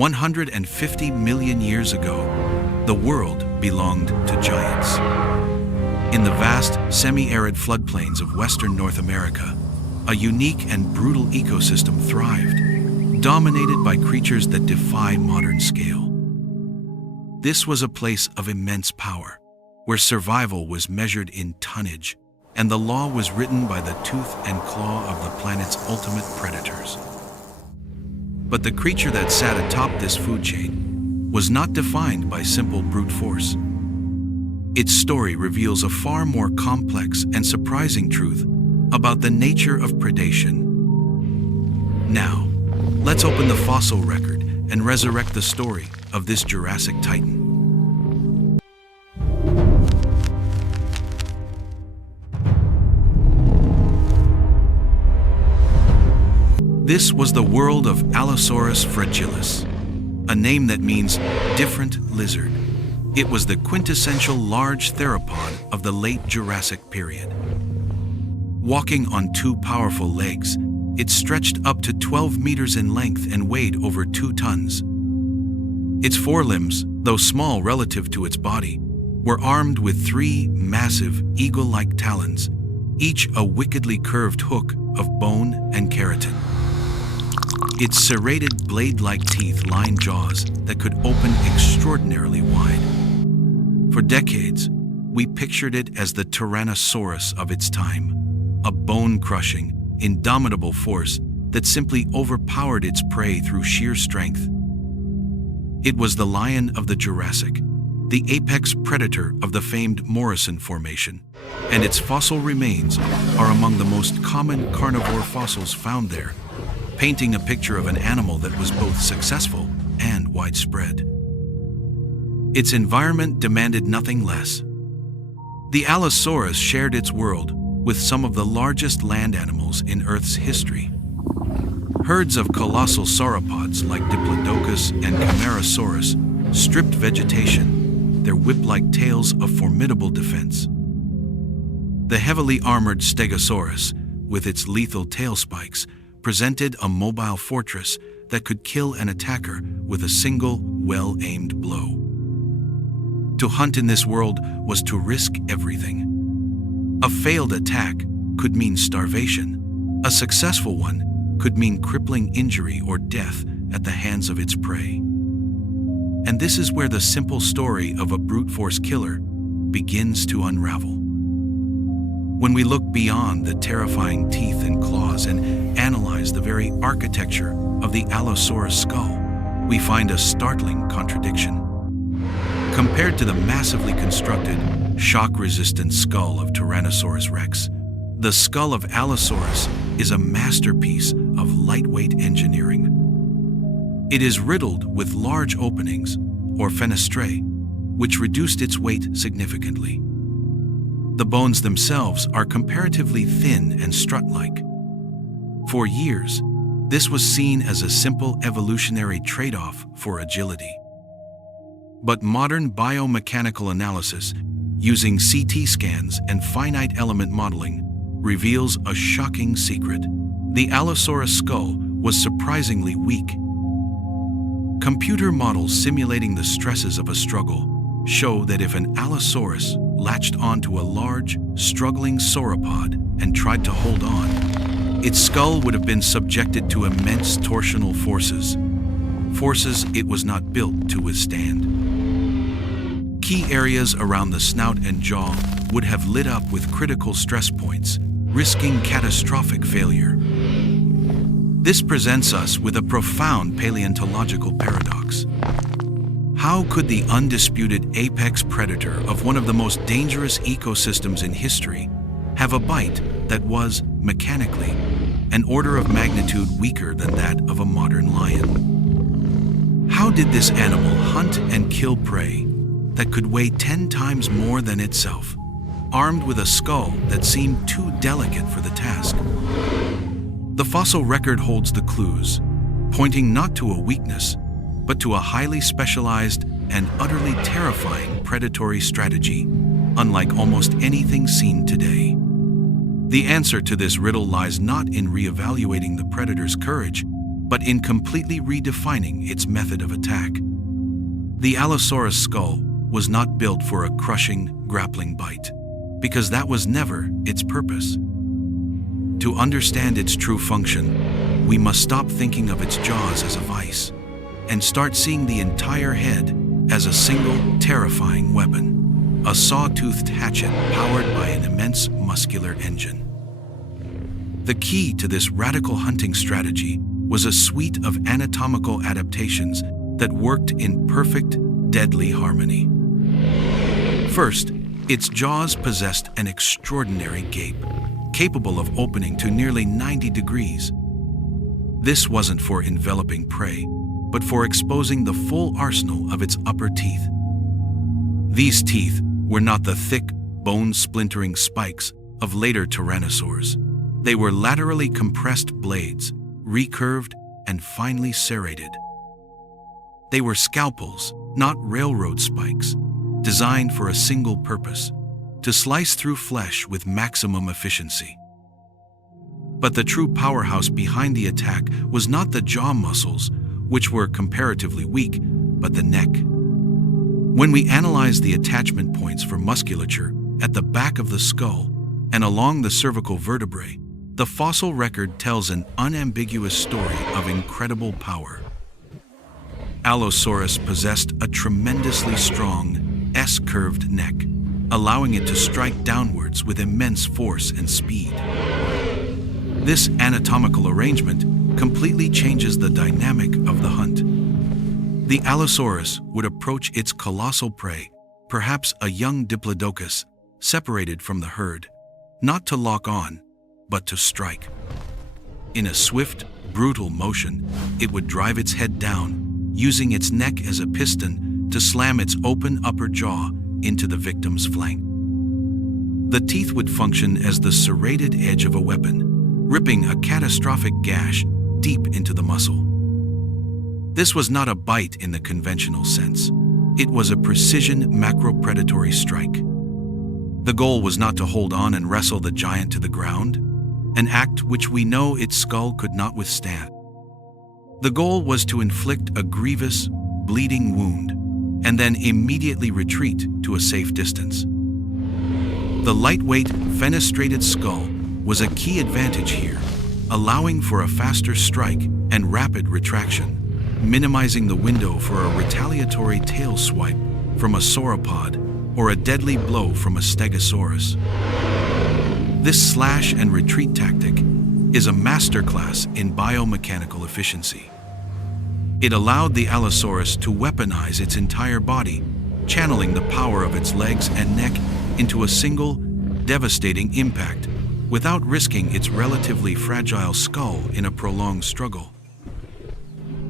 150 million years ago, the world belonged to giants. In the vast, semi-arid floodplains of western North America, a unique and brutal ecosystem thrived, dominated by creatures that defy modern scale. This was a place of immense power, where survival was measured in tonnage, and the law was written by the tooth and claw of the planet's ultimate predators. But the creature that sat atop this food chain was not defined by simple brute force. Its story reveals a far more complex and surprising truth about the nature of predation. Now, let's open the fossil record and resurrect the story of this Jurassic titan. This was the world of Allosaurus fragilis, a name that means different lizard. It was the quintessential large theropod of the late Jurassic period. Walking on two powerful legs, it stretched up to 12 meters in length and weighed over 2 tons. Its forelimbs, though small relative to its body, were armed with 3 massive eagle-like talons, each a wickedly curved hook of bone and keratin. Its serrated blade-like teeth lined jaws that could open extraordinarily wide. For decades, we pictured it as the Tyrannosaurus of its time, a bone-crushing, indomitable force that simply overpowered its prey through sheer strength. It was the lion of the Jurassic, the apex predator of the famed Morrison Formation, and its fossil remains are among the most common carnivore fossils found there, painting a picture of an animal that was both successful and widespread. Its environment demanded nothing less. The Allosaurus shared its world with some of the largest land animals in Earth's history. Herds of colossal sauropods like Diplodocus and Camarasaurus stripped vegetation, their whip-like tails a formidable defense. The heavily armored Stegosaurus, with its lethal tail spikes, presented a mobile fortress that could kill an attacker with a single, well-aimed blow. To hunt in this world was to risk everything. A failed attack could mean starvation. A successful one could mean crippling injury or death at the hands of its prey. And this is where the simple story of a brute force killer begins to unravel. When we look beyond the terrifying teeth and claws and analyze the very architecture of the Allosaurus skull, we find a startling contradiction. Compared to the massively constructed, shock-resistant skull of Tyrannosaurus rex, the skull of Allosaurus is a masterpiece of lightweight engineering. It is riddled with large openings, or fenestrae, which reduced its weight significantly. The bones themselves are comparatively thin and strut-like. For years, this was seen as a simple evolutionary trade-off for agility. But modern biomechanical analysis, using CT scans and finite element modeling, reveals a shocking secret. The Allosaurus skull was surprisingly weak. Computer models simulating the stresses of a struggle show that if an Allosaurus latched onto a large, struggling sauropod and tried to hold on, its skull would have been subjected to immense torsional forces it was not built to withstand. Key areas around the snout and jaw would have lit up with critical stress points, risking catastrophic failure. This presents us with a profound paleontological paradox. How could the undisputed apex predator of one of the most dangerous ecosystems in history have a bite that was, mechanically, an order of magnitude weaker than that of a modern lion? How did this animal hunt and kill prey that could weigh 10 times more than itself, armed with a skull that seemed too delicate for the task? The fossil record holds the clues, pointing not to a weakness, but to a highly specialized and utterly terrifying predatory strategy, unlike almost anything seen today. The answer to this riddle lies not in reevaluating the predator's courage, but in completely redefining its method of attack. The Allosaurus skull was not built for a crushing, grappling bite, because that was never its purpose. To understand its true function, we must stop thinking of its jaws as a vice and start seeing the entire head as a single, terrifying weapon, a saw-toothed hatchet powered by an immense muscular engine. The key to this radical hunting strategy was a suite of anatomical adaptations that worked in perfect, deadly harmony. First, its jaws possessed an extraordinary gape, capable of opening to nearly 90 degrees. This wasn't for enveloping prey, but for exposing the full arsenal of its upper teeth. These teeth were not the thick, bone-splintering spikes of later tyrannosaurs. They were laterally compressed blades, recurved and finely serrated. They were scalpels, not railroad spikes, designed for a single purpose: to slice through flesh with maximum efficiency. But the true powerhouse behind the attack was not the jaw muscles, which were comparatively weak, but the neck. When we analyze the attachment points for musculature at the back of the skull and along the cervical vertebrae, the fossil record tells an unambiguous story of incredible power. Allosaurus possessed a tremendously strong, S-curved neck, allowing it to strike downwards with immense force and speed. This anatomical arrangement completely changes the dynamic of the hunt. The Allosaurus would approach its colossal prey, perhaps a young diplodocus, separated from the herd, not to lock on, but to strike. In a swift, brutal motion, it would drive its head down, using its neck as a piston to slam its open upper jaw into the victim's flank. The teeth would function as the serrated edge of a weapon, ripping a catastrophic gash deep into the muscle. This was not a bite in the conventional sense. It was a precision macro-predatory strike. The goal was not to hold on and wrestle the giant to the ground, an act which we know its skull could not withstand. The goal was to inflict a grievous, bleeding wound and then immediately retreat to a safe distance. The lightweight, fenestrated skull was a key advantage here, allowing for a faster strike and rapid retraction, minimizing the window for a retaliatory tail swipe from a sauropod or a deadly blow from a Stegosaurus. This slash and retreat tactic is a masterclass in biomechanical efficiency. It allowed the Allosaurus to weaponize its entire body, channeling the power of its legs and neck into a single, devastating impact, without risking its relatively fragile skull in a prolonged struggle.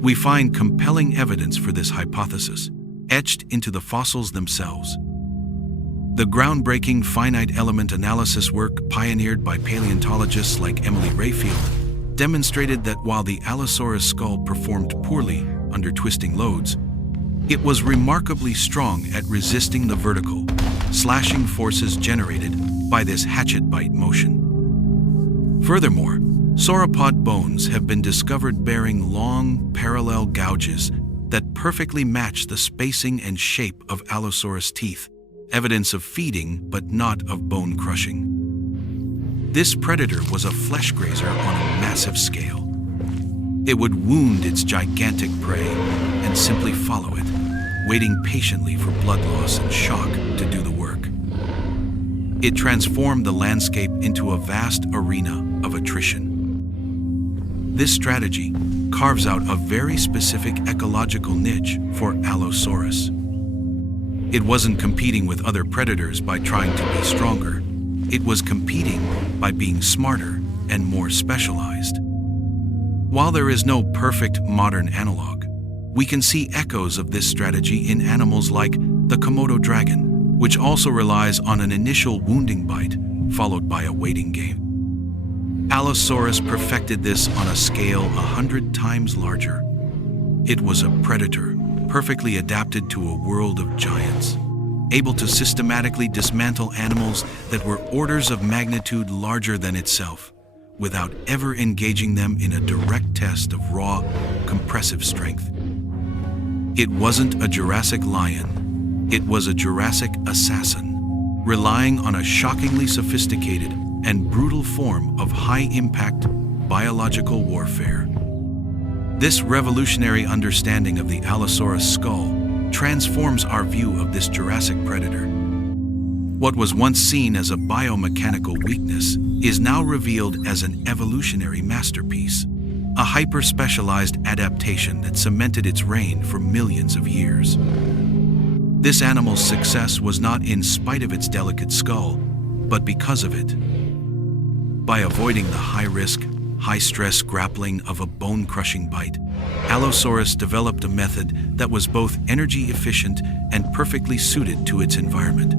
We find compelling evidence for this hypothesis, etched into the fossils themselves. The groundbreaking finite element analysis work pioneered by paleontologists like Emily Rayfield demonstrated that while the Allosaurus skull performed poorly under twisting loads, it was remarkably strong at resisting the vertical, slashing forces generated by this hatchet bite motion. Furthermore, sauropod bones have been discovered bearing long, parallel gouges that perfectly match the spacing and shape of Allosaurus teeth, evidence of feeding but not of bone crushing. This predator was a flesh grazer on a massive scale. It would wound its gigantic prey and simply follow it, waiting patiently for blood loss and shock to do the work. It transformed the landscape into a vast arena of attrition. This strategy carves out a very specific ecological niche for Allosaurus. It wasn't competing with other predators by trying to be stronger. It was competing by being smarter and more specialized. While there is no perfect modern analog, we can see echoes of this strategy in animals like the Komodo dragon, which also relies on an initial wounding bite followed by a waiting game. Allosaurus perfected this on a scale 100 times larger. It was a predator, perfectly adapted to a world of giants, able to systematically dismantle animals that were orders of magnitude larger than itself, without ever engaging them in a direct test of raw, compressive strength. It wasn't a Jurassic lion, it was a Jurassic assassin, relying on a shockingly sophisticated and brutal form of high-impact biological warfare. This revolutionary understanding of the Allosaurus skull transforms our view of this Jurassic predator. What was once seen as a biomechanical weakness is now revealed as an evolutionary masterpiece, a hyper-specialized adaptation that cemented its reign for millions of years. This animal's success was not in spite of its delicate skull, but because of it. By avoiding the high-risk, high-stress grappling of a bone-crushing bite, Allosaurus developed a method that was both energy-efficient and perfectly suited to its environment.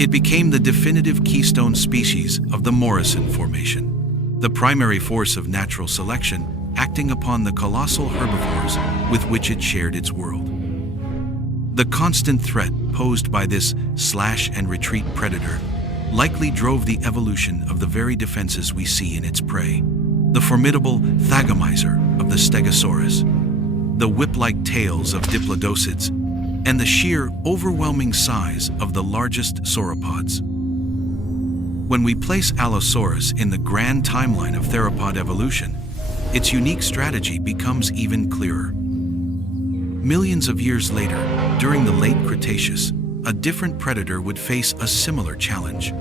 It became the definitive keystone species of the Morrison Formation, the primary force of natural selection acting upon the colossal herbivores with which it shared its world. The constant threat posed by this slash-and-retreat predator likely drove the evolution of the very defenses we see in its prey. The formidable thagomizer of the Stegosaurus, the whip-like tails of diplodocids, and the sheer, overwhelming size of the largest sauropods. When we place Allosaurus in the grand timeline of theropod evolution, its unique strategy becomes even clearer. Millions of years later, during the late Cretaceous, a different predator would face a similar challenge.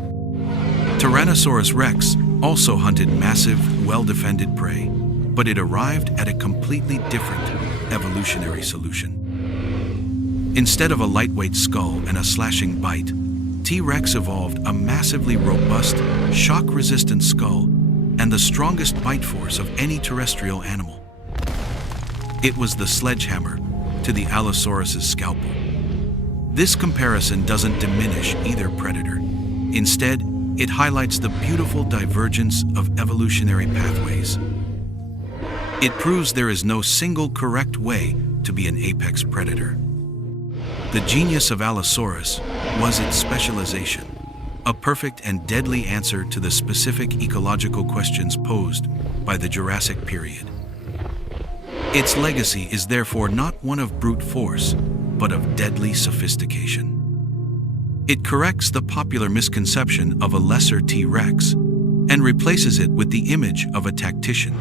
Tyrannosaurus rex also hunted massive, well-defended prey, but it arrived at a completely different evolutionary solution. Instead of a lightweight skull and a slashing bite, T-Rex evolved a massively robust, shock-resistant skull and the strongest bite force of any terrestrial animal. It was the sledgehammer to the Allosaurus's scalpel. This comparison doesn't diminish either predator. Instead, it highlights the beautiful divergence of evolutionary pathways. It proves there is no single correct way to be an apex predator. The genius of Allosaurus was its specialization, a perfect and deadly answer to the specific ecological questions posed by the Jurassic period. Its legacy is therefore not one of brute force, but of deadly sophistication. It corrects the popular misconception of a lesser T-Rex and replaces it with the image of a tactician.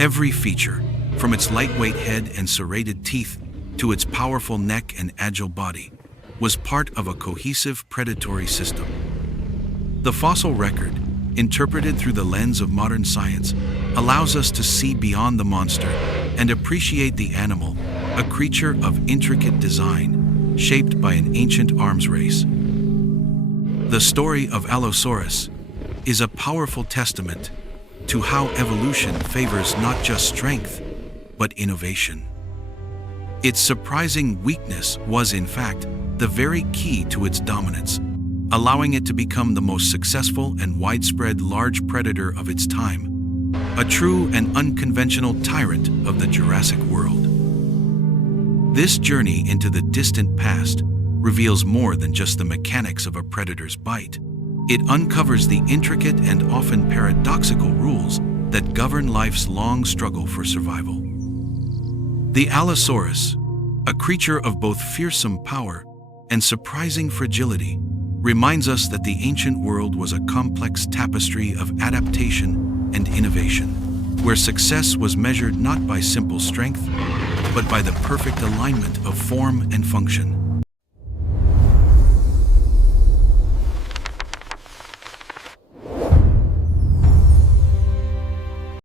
Every feature, from its lightweight head and serrated teeth to its powerful neck and agile body, was part of a cohesive predatory system. The fossil record, interpreted through the lens of modern science, allows us to see beyond the monster and appreciate the animal, a creature of intricate design, shaped by an ancient arms race. The story of Allosaurus is a powerful testament to how evolution favors not just strength, but innovation. Its surprising weakness was, in fact, the very key to its dominance, allowing it to become the most successful and widespread large predator of its time, a true and unconventional tyrant of the Jurassic world. This journey into the distant past reveals more than just the mechanics of a predator's bite. It uncovers the intricate and often paradoxical rules that govern life's long struggle for survival. The Allosaurus, a creature of both fearsome power and surprising fragility, reminds us that the ancient world was a complex tapestry of adaptation and innovation, where success was measured not by simple strength, but by the perfect alignment of form and function.